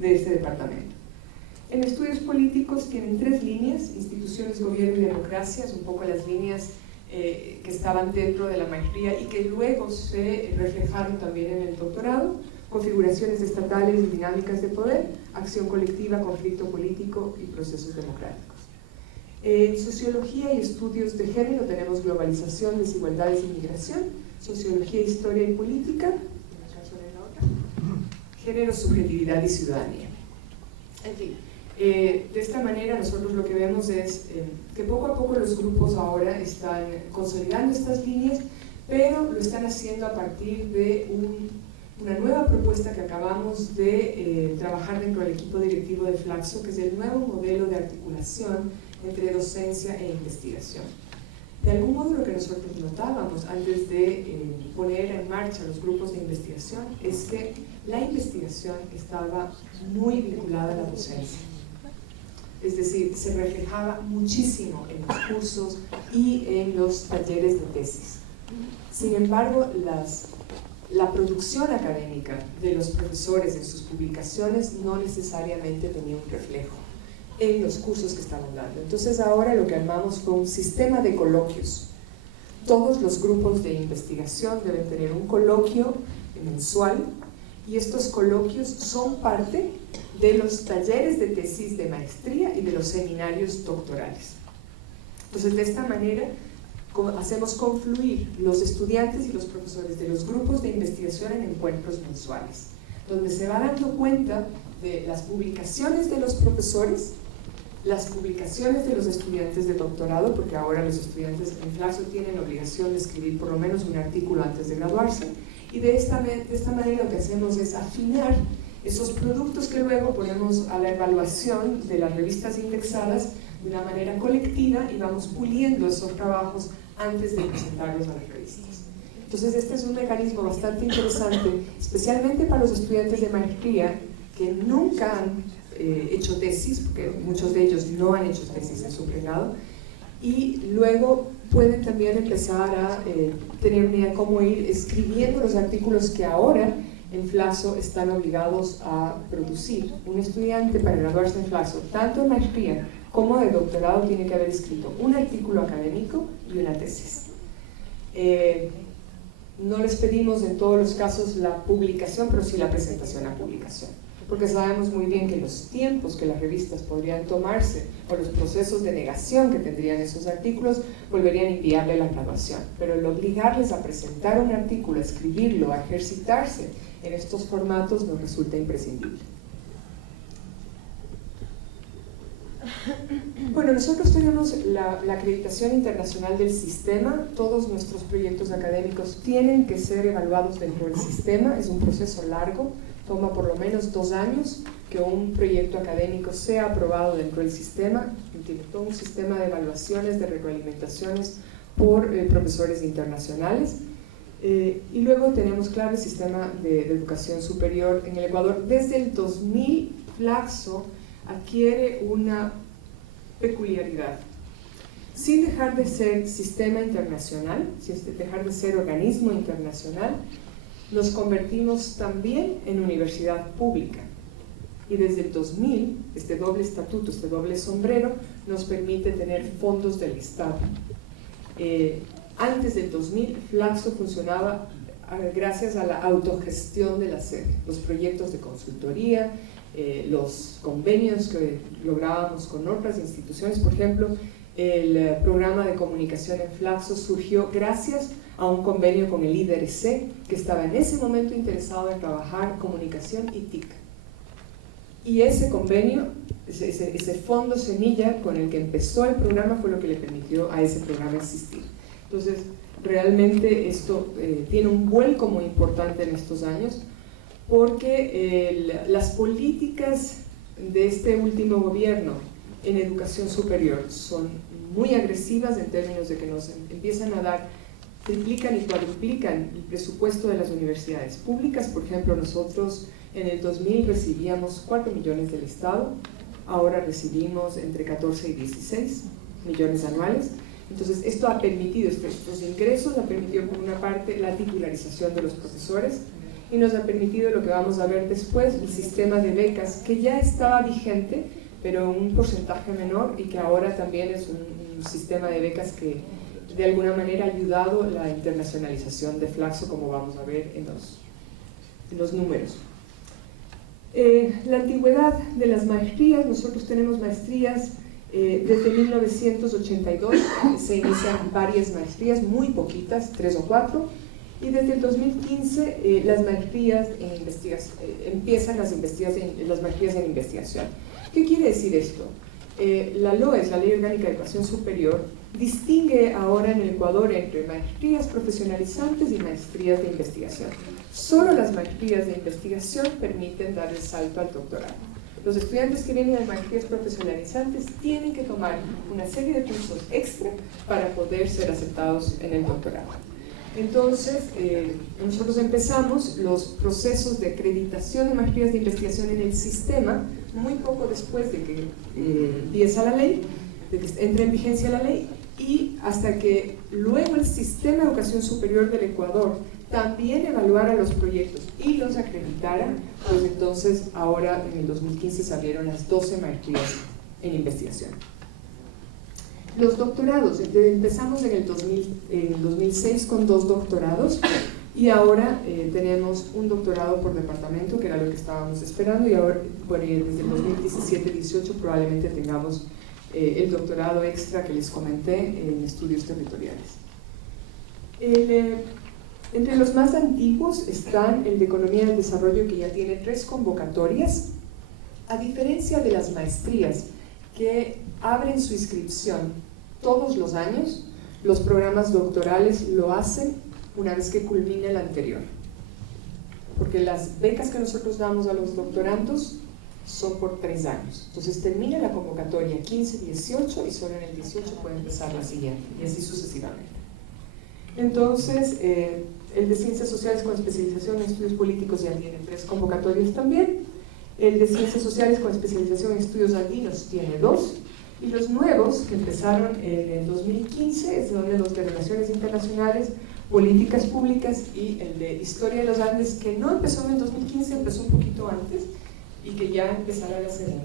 de este departamento. En estudios políticos tienen 3 líneas: instituciones, gobierno y democracia, un poco las líneas que estaban dentro de la maestría y que luego se reflejaron también en el doctorado: configuraciones estatales y dinámicas de poder, acción colectiva, conflicto político y procesos democráticos. En sociología y estudios de género tenemos globalización, desigualdades y migración, sociología, historia y política, género, subjetividad y ciudadanía. En fin, de esta manera nosotros lo que vemos es que poco a poco los grupos ahora están consolidando estas líneas, pero lo están haciendo a partir de una nueva propuesta que acabamos de trabajar dentro del equipo directivo de Flaxo, que es el nuevo modelo de articulación entre docencia e investigación. De algún modo lo que nosotros notábamos antes de poner en marcha los grupos de investigación es que la investigación estaba muy vinculada a la docencia. Es decir, se reflejaba muchísimo en los cursos y en los talleres de tesis. Sin embargo, la producción académica de los profesores en sus publicaciones no necesariamente tenía un reflejo en los cursos que estaban dando. Entonces ahora lo que armamos fue un sistema de coloquios. Todos los grupos de investigación deben tener un coloquio mensual, y estos coloquios son parte de los talleres de tesis de maestría y de los seminarios doctorales. Entonces, de esta manera hacemos confluir los estudiantes y los profesores de los grupos de investigación en encuentros mensuales, donde se va dando cuenta de las publicaciones de los profesores, las publicaciones de los estudiantes de doctorado, porque ahora los estudiantes en Flaxo tienen la obligación de escribir por lo menos un artículo antes de graduarse, y de esta manera lo que hacemos es afinar esos productos que luego ponemos a la evaluación de las revistas indexadas de una manera colectiva, y vamos puliendo esos trabajos antes de presentarlos a las revistas. Entonces este es un mecanismo bastante interesante, especialmente para los estudiantes de maestría que nunca han hecho tesis, porque muchos de ellos no han hecho tesis en su pregrado, y luego pueden también empezar a tener una idea de cómo ir escribiendo los artículos que ahora en Flaxo están obligados a producir. Un estudiante para graduarse en Flaxo, tanto en maestría como de doctorado, tiene que haber escrito un artículo académico y una tesis. No les pedimos en todos los casos la publicación, pero sí la presentación a publicación, porque sabemos muy bien que los tiempos que las revistas podrían tomarse o los procesos de negación que tendrían esos artículos volverían inviable la graduación. Pero el obligarles a presentar un artículo, a escribirlo, a ejercitarse en estos formatos nos resulta imprescindible. Bueno, nosotros tenemos la acreditación internacional del sistema. Todos nuestros proyectos académicos tienen que ser evaluados dentro del sistema. Es un proceso largo, toma por lo menos 2 años que un proyecto académico sea aprobado dentro del sistema. Tiene todo un sistema de evaluaciones, de retroalimentaciones por profesores internacionales. Y luego tenemos, claro, el sistema de educación superior en el Ecuador. Desde el 2000, Flaxo adquiere una peculiaridad. Sin dejar de ser sistema internacional, sin dejar de ser organismo internacional, nos convertimos también en universidad pública. Y desde el 2000, este doble estatuto, este doble sombrero, nos permite tener fondos del Estado. Antes del 2000, Flaxo funcionaba gracias a la autogestión de la sede, los proyectos de consultoría, los convenios que lográbamos con otras instituciones. Por ejemplo, el programa de comunicación en Flaxo surgió gracias a un convenio con el IDRC, que estaba en ese momento interesado en trabajar comunicación y TIC. Y ese convenio, ese fondo semilla con el que empezó el programa, fue lo que le permitió a ese programa existir. Entonces, realmente esto tiene un vuelco muy importante en estos años, porque las políticas de este último gobierno en educación superior son muy agresivas en términos de que nos empiezan a dar, triplican y cuadruplican el presupuesto de las universidades públicas. Por ejemplo, nosotros en el 2000 recibíamos 4 millones del Estado, ahora recibimos entre 14 y 16 millones anuales. Entonces, esto ha permitido, estos ingresos ha permitido por una parte la titularización de los profesores, y nos ha permitido lo que vamos a ver después, el sistema de becas que ya estaba vigente, pero un porcentaje menor, y que ahora también es un sistema de becas que de alguna manera ha ayudado la internacionalización de Flaxo, como vamos a ver en los números. La antigüedad de las maestrías: nosotros tenemos maestrías desde 1982, se inician varias maestrías, muy poquitas, 3 o 4, y desde el 2015 las maestrías en investigación, empiezan las maestrías en investigación. ¿Qué quiere decir esto? La LOES, la Ley Orgánica de Educación Superior, distingue ahora en el Ecuador entre maestrías profesionalizantes y maestrías de investigación. Solo las maestrías de investigación permiten dar el salto al doctorado. Los estudiantes que vienen de maestrías profesionalizantes tienen que tomar una serie de cursos extra para poder ser aceptados en el doctorado. Entonces, nosotros empezamos los procesos de acreditación de maestrías de investigación en el sistema muy poco después de que empieza la ley, de que entre en vigencia la ley, y hasta que luego el Sistema de Educación Superior del Ecuador también evaluara los proyectos y los acreditara, pues entonces ahora en el 2015 salieron las 12 maestrías en investigación. Los doctorados: empezamos en el 2006 con 2 doctorados, y ahora tenemos un doctorado por departamento, que era lo que estábamos esperando, y ahora desde el 2017-18 probablemente tengamos el doctorado extra que les comenté en estudios territoriales. Entre los más antiguos están el de Economía del Desarrollo, que ya tiene 3 convocatorias. A diferencia de las maestrías, que abren su inscripción todos los años, los programas doctorales lo hacen una vez que culmina el anterior, porque las becas que nosotros damos a los doctorandos son por 3 años. Entonces termina la convocatoria 15-18 y solo en el 18 puede empezar la siguiente, y así sucesivamente. Entonces, el de Ciencias Sociales con especialización en Estudios Políticos ya tiene 3 convocatorias también. El de Ciencias Sociales con especialización en Estudios Andinos tiene 2. Y los nuevos, que empezaron en el 2015, son los de Relaciones Internacionales, Políticas Públicas, y el de Historia de los Andes, que no empezó en el 2015, empezó un poquito antes, y que ya empezará la segunda.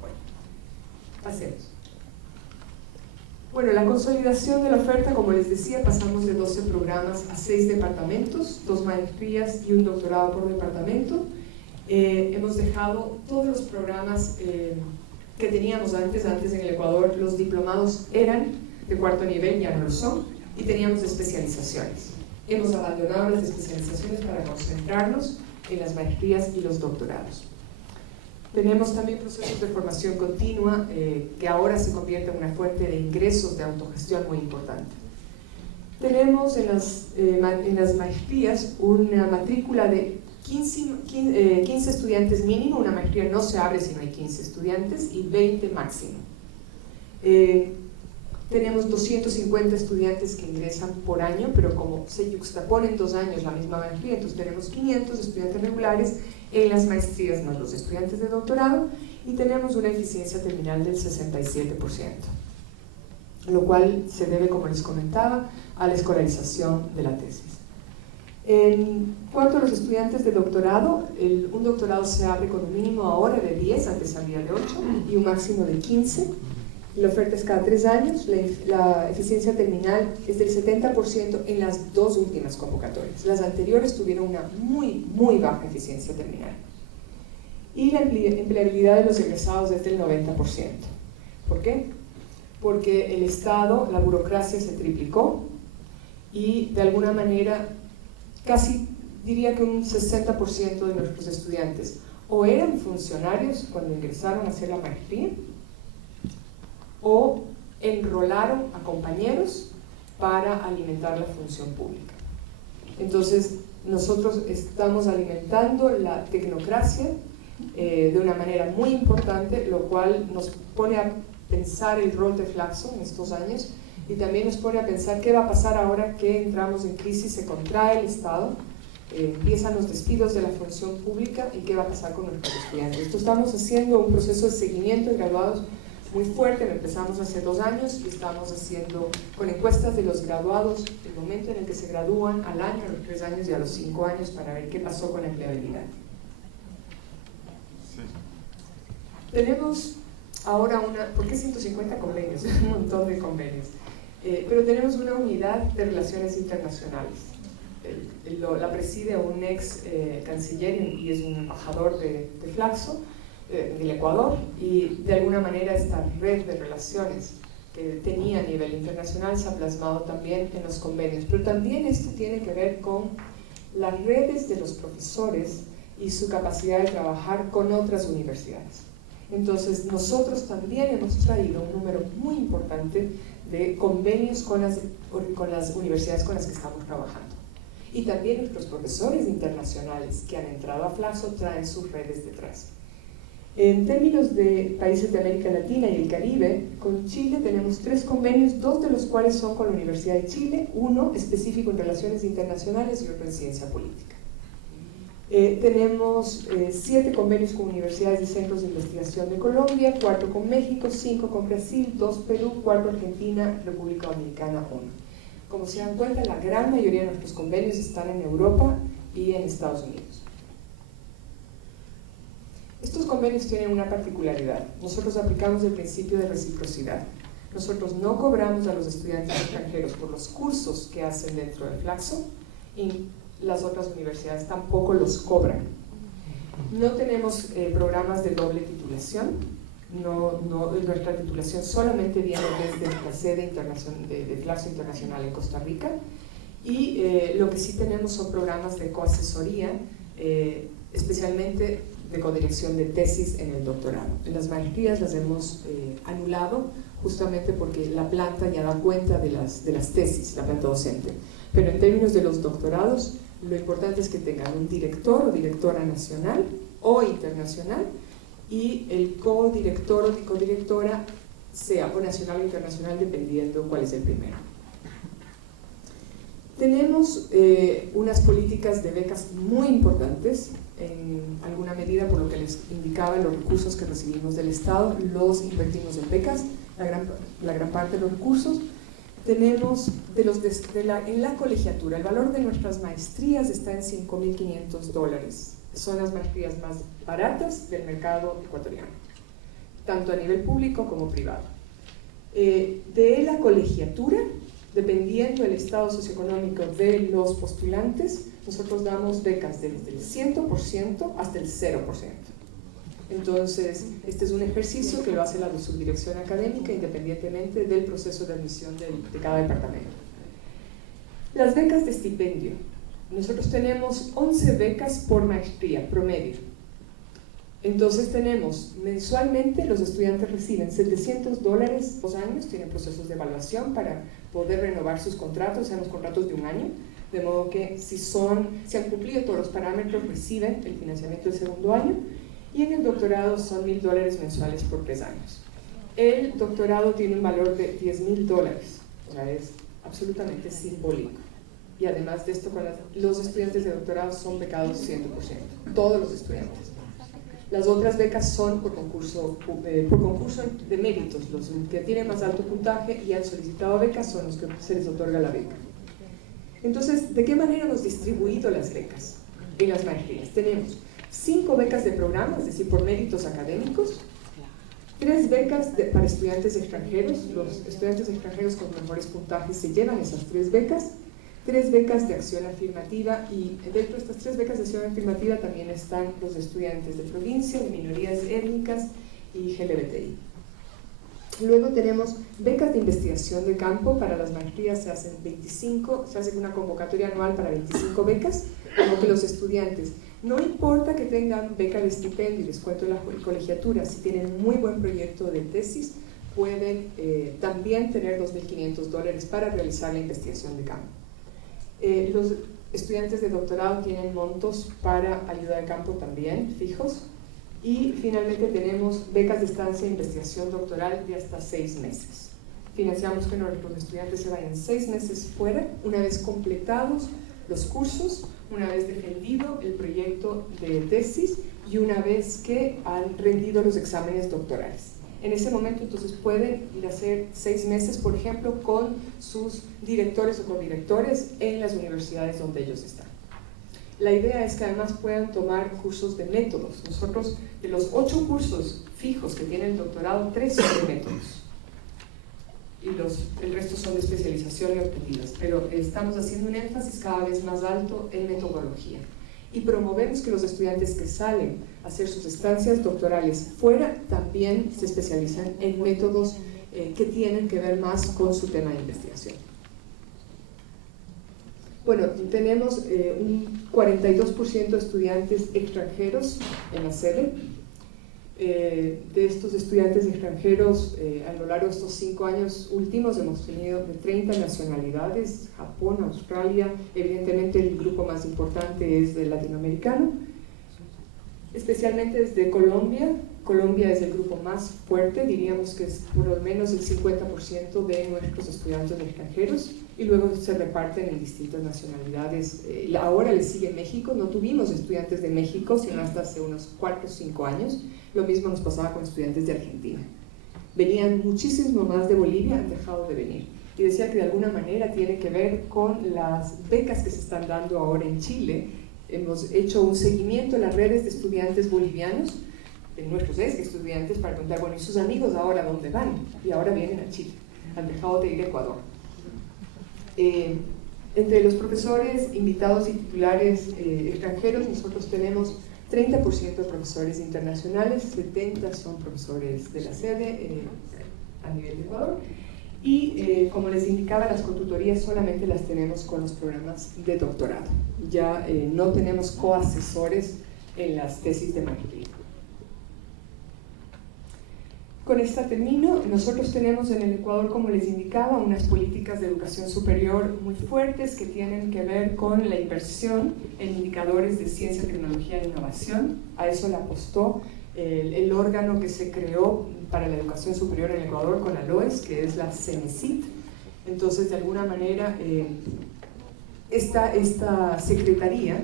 Bueno, pasemos. Bueno, la consolidación de la oferta, como les decía, pasamos de 12 programas a 6 departamentos, 2 maestrías y un doctorado por departamento. Hemos dejado todos los programas que teníamos antes en el Ecuador. Los diplomados eran de 4º nivel, ya no lo son, y teníamos especializaciones. Hemos abandonado las especializaciones para concentrarnos en las maestrías y los doctorados. Tenemos también procesos de formación continua que ahora se convierten en una fuente de ingresos de autogestión muy importante. Tenemos en las maestrías una matrícula de 15 estudiantes mínimo. Una maestría no se abre si no hay 15 estudiantes, y 20 máximo. Tenemos 250 estudiantes que ingresan por año, pero como se yuxtaponen 2 años la misma maestría, entonces tenemos 500 estudiantes regulares en las maestrías más los estudiantes de doctorado, y tenemos una eficiencia terminal del 67%, lo cual se debe, como les comentaba, a la escolarización de la tesis. En cuanto a los estudiantes de doctorado, un doctorado se abre con un mínimo ahora de 10, antes salía de 8, y un máximo de 15. La oferta es cada 3 años, la eficiencia terminal es del 70% en las 2 últimas convocatorias. Las anteriores tuvieron una muy baja eficiencia terminal. Y la empleabilidad de los egresados es del 90%. ¿Por qué? Porque el Estado, la burocracia se triplicó, y de alguna manera casi diría que un 60% de nuestros estudiantes o eran funcionarios cuando ingresaron a hacer la maestría, o enrolaron a compañeros para alimentar la función pública. Entonces, nosotros estamos alimentando la tecnocracia de una manera muy importante, lo cual nos pone a pensar el rol de Flaxo en estos años, y también nos pone a pensar qué va a pasar ahora que entramos en crisis, se contrae el Estado, empiezan los despidos de la función pública, y qué va a pasar con nuestros estudiantes. Esto estamos haciendo un proceso de seguimiento de graduados muy fuerte, lo empezamos hace 2 años y estamos haciendo con encuestas de los graduados, el momento en el que se gradúan, al año, a los 3 años y a los 5 años, para ver qué pasó con la empleabilidad. Sí. Tenemos ahora ¿por qué 150 convenios? Un montón de convenios. Pero tenemos una unidad de relaciones internacionales. La preside un ex canciller y es un embajador de Flaxo, del Ecuador, y de alguna manera esta red de relaciones que tenía a nivel internacional se ha plasmado también en los convenios. Pero también esto tiene que ver con las redes de los profesores y su capacidad de trabajar con otras universidades. Entonces nosotros también hemos traído un número muy importante de convenios con las universidades con las que estamos trabajando. Y también nuestros profesores internacionales que han entrado a Flaxo traen sus redes detrás. En términos de países de América Latina y el Caribe, con Chile tenemos 3 convenios, 2 de los cuales son con la Universidad de Chile, uno específico en relaciones internacionales y otro en ciencia política. Tenemos 7 convenios con universidades y centros de investigación de Colombia, 4 con México, 5 con Brasil, 2 Perú, 4 Argentina, República Dominicana, 1. Como se dan cuenta, la gran mayoría de nuestros convenios están en Europa y en Estados Unidos. Estos convenios tienen una particularidad. Nosotros aplicamos el principio de reciprocidad. Nosotros no cobramos a los estudiantes extranjeros por los cursos que hacen dentro del Flaxo y las otras universidades tampoco los cobran. No tenemos programas de doble titulación. Nuestra titulación solamente viene desde la sede de Flaxo Internacional en Costa Rica, y lo que sí tenemos son programas de coasesoría, especialmente de codirección de tesis en el doctorado. En las maestrías las hemos anulado justamente porque la planta ya da cuenta de las tesis, la planta docente. Pero en términos de los doctorados, lo importante es que tengan un director o directora nacional o internacional, y el codirector o codirectora sea o nacional o internacional, dependiendo cuál es el primero. Tenemos unas políticas de becas muy importantes, en alguna medida, por lo que les indicaba, los recursos que recibimos del Estado los invertimos en becas, la gran parte de los recursos. Tenemos en la colegiatura, el valor de nuestras maestrías está en $5.500. Son las maestrías más baratas del mercado ecuatoriano, tanto a nivel público como privado. De la colegiatura, dependiendo del estado socioeconómico de los postulantes, nosotros damos becas desde el 100% hasta el 0%. Entonces, este es un ejercicio que lo hace la subdirección académica independientemente del proceso de admisión de cada departamento. Las becas de estipendio. Nosotros tenemos 11 becas por maestría promedio. Entonces tenemos, mensualmente los estudiantes reciben $700 2 años, tienen procesos de evaluación para poder renovar sus contratos, tenemos contratos de 1 año, de modo que si han cumplido todos los parámetros reciben el financiamiento del 2.º año, y en el doctorado son $1.000 mensuales por 3 años. El doctorado tiene un valor de $10.000, o sea, es absolutamente simbólico. Y además de esto, los estudiantes de doctorado son becados 100%, todos los estudiantes. Las otras becas son por concurso de méritos. Los que tienen más alto puntaje y han solicitado becas son los que se les otorga la beca. Entonces, ¿de qué manera hemos distribuido las becas en las maestrías? Tenemos 5 becas de programa, es decir, por méritos académicos, 3 becas para estudiantes extranjeros. Los estudiantes extranjeros con mejores puntajes se llevan esas 3 becas. 3 becas de acción afirmativa, y dentro de estas 3 becas de acción afirmativa también están los estudiantes de provincia, de minorías étnicas y LGBTI. Luego tenemos becas de investigación de campo. Para las maestrías se hace una convocatoria anual para 25 becas, como que los estudiantes, no importa que tengan beca de estipendio y descuento en la colegiatura, si tienen muy buen proyecto de tesis, pueden también tener $2.500 para realizar la investigación de campo. Los estudiantes de doctorado tienen montos para ayuda de campo también fijos, y finalmente tenemos becas de estancia e investigación doctoral de hasta 6 meses. Financiamos que nuestros estudiantes se vayan 6 meses fuera, una vez completados los cursos, una vez defendido el proyecto de tesis y una vez que han rendido los exámenes doctorales. en ese momento entonces pueden ir a hacer 6 meses, por ejemplo, con sus directores o codirectores en las universidades donde ellos están. La idea es que además puedan tomar cursos de métodos. Nosotros, de los 8 cursos fijos que tiene el doctorado, 3 son de métodos. Y el resto son de especialización y optativas. Pero estamos haciendo un énfasis cada vez más alto en metodología. Y promovemos que los estudiantes que salen a hacer sus estancias doctorales fuera también se especializan en métodos que tienen que ver más con su tema de investigación. Bueno, tenemos un 42% de estudiantes extranjeros en la sede. De estos estudiantes extranjeros, a lo largo de estos 5 años últimos hemos tenido de 30 nacionalidades: Japón, Australia, evidentemente el grupo más importante es del latinoamericano, especialmente desde Colombia. Colombia es el grupo más fuerte, diríamos que es por lo menos el 50% de nuestros estudiantes extranjeros, y luego se reparten en distintas nacionalidades. Ahora le sigue México. No tuvimos estudiantes de México sino hasta hace unos 4 o 5 años. Lo mismo nos pasaba con estudiantes de Argentina. Venían muchísimo más de Bolivia, han dejado de venir. Y decía que de alguna manera tiene que ver con las becas que se están dando ahora en Chile. Hemos hecho un seguimiento en las redes de estudiantes bolivianos, de nuestros estudiantes, para preguntar, bueno, ¿y sus amigos ahora dónde van? Y ahora vienen a Chile, han dejado de ir a Ecuador. Entre los profesores invitados y titulares extranjeros, nosotros tenemos 30% de profesores internacionales, 70% son profesores de la sede a nivel de Ecuador, y como les indicaba, las cotutorías solamente las tenemos con los programas de doctorado. Ya no tenemos coasesores en las tesis de maestría. Con esta termino. Nosotros tenemos en el Ecuador, como les indicaba, unas políticas de educación superior muy fuertes que tienen que ver con la inversión en indicadores de ciencia, tecnología e innovación. A eso le apostó el órgano que se creó para la educación superior en el Ecuador con ALOES, que es la CENESID. Entonces, de alguna manera, esta secretaría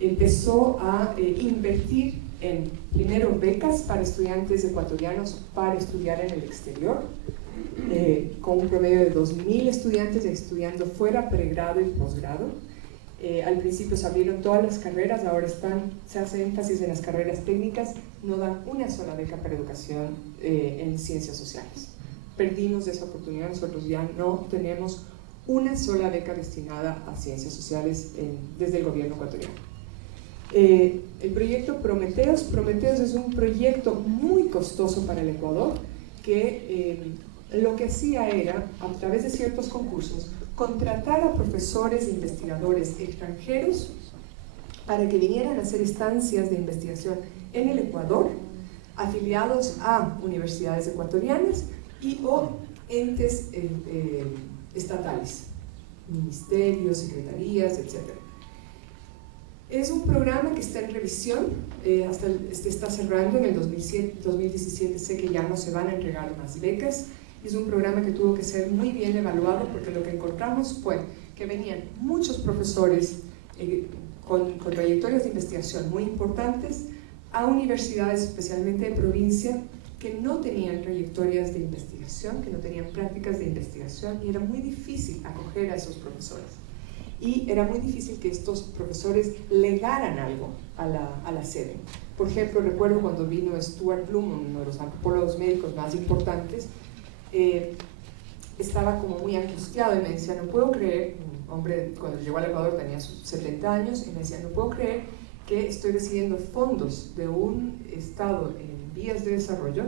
empezó a invertir en, primero, becas para estudiantes ecuatorianos para estudiar en el exterior, con un promedio de 2.000 estudiantes estudiando fuera, pregrado y posgrado. Al principio se abrieron todas las carreras, ahora se hace énfasis en las carreras técnicas. No dan una sola beca para educación en ciencias sociales. Perdimos esa oportunidad, nosotros ya no tenemos una sola beca destinada a ciencias sociales desde el gobierno ecuatoriano. El proyecto Prometeos es un proyecto muy costoso para el Ecuador, que lo que hacía era, a través de ciertos concursos, contratar a profesores e investigadores extranjeros para que vinieran a hacer estancias de investigación en el Ecuador, afiliados a universidades ecuatorianas o entes estatales, ministerios, secretarías, etc. Es un programa que está en revisión, está cerrando en el 2017, sé que ya no se van a entregar más becas. Es un programa que tuvo que ser muy bien evaluado, porque lo que encontramos fue que venían muchos profesores con trayectorias de investigación muy importantes a universidades, especialmente de provincia, que no tenían trayectorias de investigación, que no tenían prácticas de investigación, y era muy difícil acoger a esos profesores. Y era muy difícil que estos profesores legaran algo a la sede. Por ejemplo, recuerdo cuando vino Stuart Bloom, uno de los antropólogos médicos más importantes, estaba como muy angustiado y me decía, no puedo creer, un hombre cuando llegó al Ecuador tenía sus 70 años, y me decía, no puedo creer que estoy recibiendo fondos de un estado en vías de desarrollo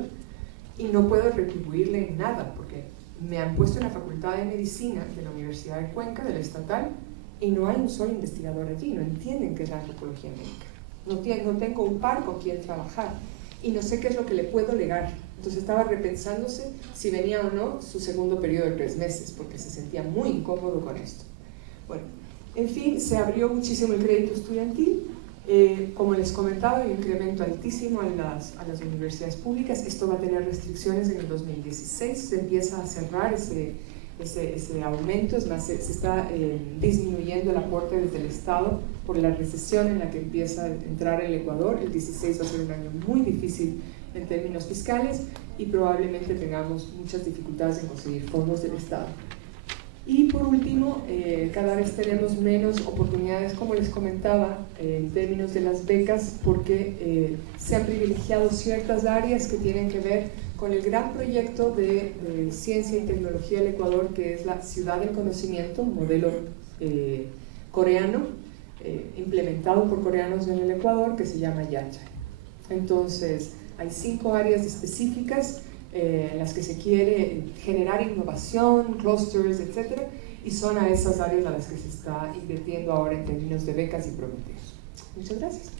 y no puedo retribuirle en nada, porque me han puesto en la Facultad de Medicina de la Universidad de Cuenca, de la estatal, y no hay un solo investigador allí, no entienden qué es la antropología médica, no tengo un par con quien trabajar, y no sé qué es lo que le puedo legar. Entonces estaba repensándose si venía o no su segundo periodo de 3 meses, porque se sentía muy incómodo con esto. Bueno, en fin, se abrió muchísimo el crédito estudiantil. Como les comentaba, hay un incremento altísimo a las universidades públicas. Esto va a tener restricciones en el 2016, se empieza a cerrar ese aumento. Es más, se está disminuyendo el aporte desde el Estado por la recesión en la que empieza a entrar el Ecuador. El 16 va a ser un año muy difícil en términos fiscales y probablemente tengamos muchas dificultades en conseguir fondos del Estado. Y por último, cada vez tenemos menos oportunidades, como les comentaba, en términos de las becas, porque se han privilegiado ciertas áreas que tienen que ver con el gran proyecto de ciencia y tecnología del Ecuador, que es la Ciudad del Conocimiento, un modelo coreano, implementado por coreanos en el Ecuador, que se llama Yachay. Entonces, hay 5 áreas específicas en las que se quiere generar innovación, clusters, etc. Y son a esas áreas a las que se está invirtiendo ahora en términos de becas y prometeos. Muchas gracias.